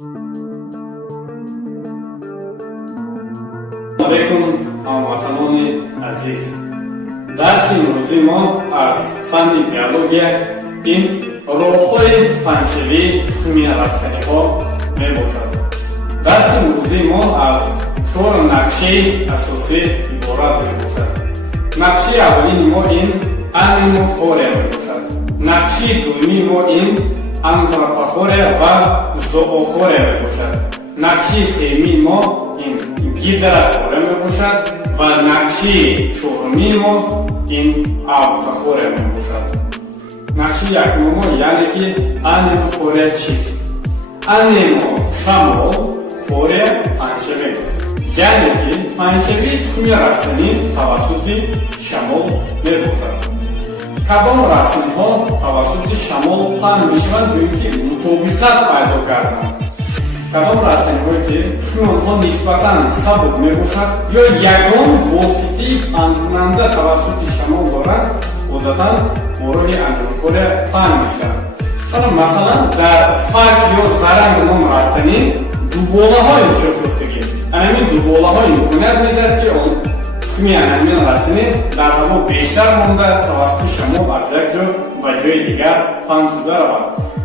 علیکم هموطنان عزیز. درس امروزی ما از فن بیولوژی این راه‌های پنجشنبه خمیر رستنی ها می باشد. درس امروزی ما از 4 نقشه اساسی عبارت می باشد. نقشه اولی ما این انیموفوریا می باشد. نقشه دومی ما این آنتروپوفوریا و زووفوریا می باشد. نقشه سومی ما این گیدرافوریا می باشد و نقشه چهارمی ما این آوتوفوریا می باشد. نقشه یکم ما یعنی که انیموفوریا چیست؟ انیمو شامل فوریا پنجشنبه، یعنی که پنجشنبه تخمی رستنی توسط شمال می باشد. کدام رستنی ها توسط شمال پهن می شوند و اینکه مطابقت پیدا کردند؟ کدام رستنی هایی که تخمی آنها نسبتاً ثابت می باشد یا یگان واسطه پهن کننده توسط شمال دارد، عادتاً با راه انیموفوریا پهن می شوند. مثلا در فرق یا زرنگ نام رستنی دوباله های شکفتگی، همین دوباله های امکانیت میدهد که اون تخمی همین رستنی در هوا بیشتر مانده توسط شمال از یک جا به جای دیگر پهن شده رود.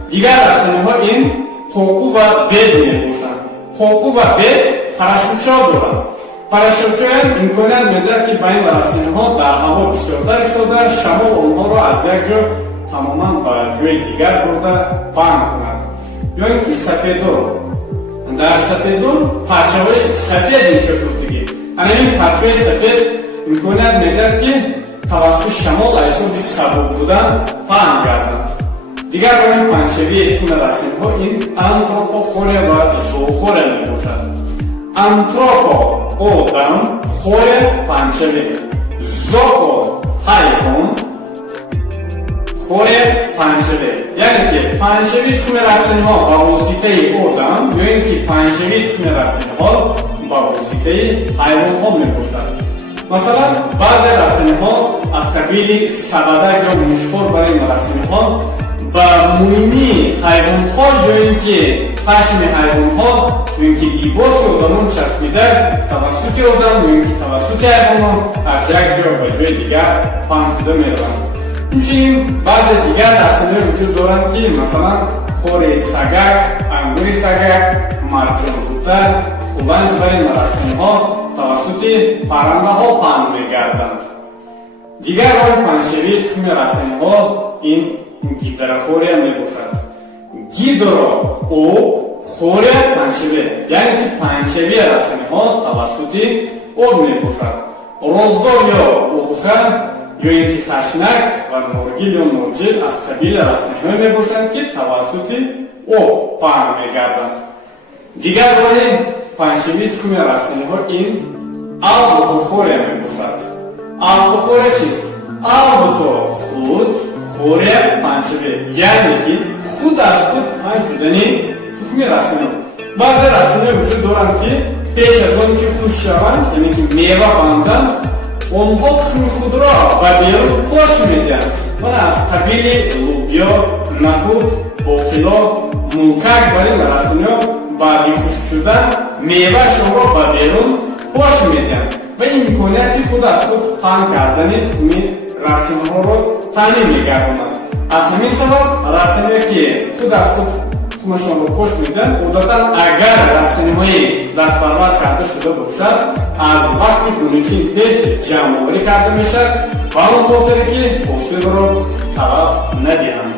دیگر رستنی ها این قوقو و بید می باشند. قوقو و بید پراشوتچه دارند. پراشوتچه امکانیت میدهد که به این رستنی ها در هوا بسیارتر ایستاده شمال آنها را از یک جا تماما به جای دیگر برده پهن کند. یا اینکه سفیدو، در سفیدو پرچه‌های سفید شکفتگی، همین پرچه‌های سفید امکانیت میدهد که توسط شمال حساب سبک بودن پهن گردند. دیگر راه پنجشنبه تخم رستنی ها این آنتروپوفوریا و زووفوریا می باشد. آنتروپو آدم، فوریا پنجشنبه، زوو حیوان، فوریا پنجشنبه، یعنی که پنجشنبه تخم رستنی ها با واسطه آدم یا اینکه پنجشنبه تخم رستنی ها با واسطه حیوان ها می باشد. مثلا بعضی رستنی ها از قبیل سبدک یا مشخور برای این رستنی ها با مومی حیوان ها یا اینکه پشم حیوان ها یا اینکه لباس آدمان چسبیده توسط آدم یا اینکه توسط حیوان از یک جا به جای دیگر پهن شده می روند. همچنین بعضی دیگر رستنی وجود دارند که مثلا خور سگک، انگور سگک، مرجان بوتر، خولنج برای این رستنی ها توسط پرنده ها پهن می گردند. دیگر راه پنجشنبه تخم رستنی ها این گیدرافوریا می باشد. گیدرافوریا پنجشنبه، یعنی که پنجشنبه رستنی ها توسط آب می باشد. روزدار یا اوخه یا اینکه خشنک و نورگیل یا نورجیل از قبیل رستنی ها می باشند که توسط آب پهن می گردند. دیگر راه پنجشنبه تخم رستنی ها این آوتوفوریا می باشد. آوتوفوریا چیست؟ آوتو خود، فوریا پنجشنبه، یعنی که خود از خود پهن شدنی تخم رستنی. بعضی رستنی وجود دارند که پیش از آن که خشک شوند، یعنی که میوه بندند، آنها تخم خود را به بیرون پاش میدهند. از قبیل لوبیا، نخود، باقلا، موکک برای این رستنی ها بعد خشک شدن میوهشان را به بیرون پاش میدهند و امکانیت خود از خود پهن کردن تخم رستنی ها را تامین می‌گردانند. از همین سبب رستنی که خود از خود تخمشان را پاش میدهند عادتاً اگر رستنی های دست پرور کرده شده باشد از وقتی خونچین پیش جمع آوری کرده میشد و آن خاطر که حاصل را تلف ندهند.